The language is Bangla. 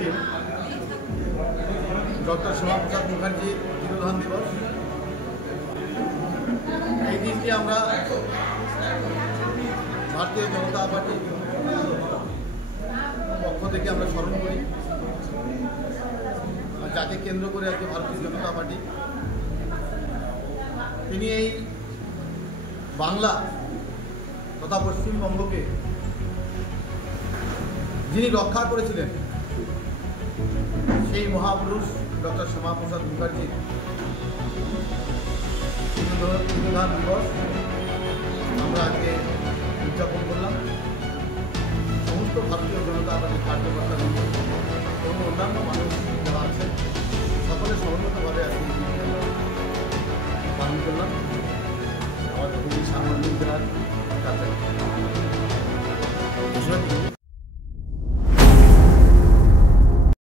দিন ডক্টর শ্যামাপ্রসাদ মুখার্জির তিরোধান দিবস। এই দিনটি আমরা ভারতীয় জনতা পার্টির পক্ষ থেকে আমরা স্মরণ করি। আর যাকে কেন্দ্র করে আজকে ভারতীয় জনতা পার্টি, তিনি এই বাংলা তথা পশ্চিমবঙ্গকে যিনি রক্ষা করেছিলেন, সেই মহাপুরুষ ডক্টর শ্যামাপ্রসাদ মুখার্জির তিরোধান দিবস আমরা আজকে উদযাপন করলাম। সমস্ত ভারতীয় জনতা পার্টির কার্যকর্তা এবং অন্যান্য মানুষ যারা আছেন সকলে সমন্বিতভাবে আজকে পালন করলাম আমাদের হুগলি সাংগঠনিক জেলার কাছে।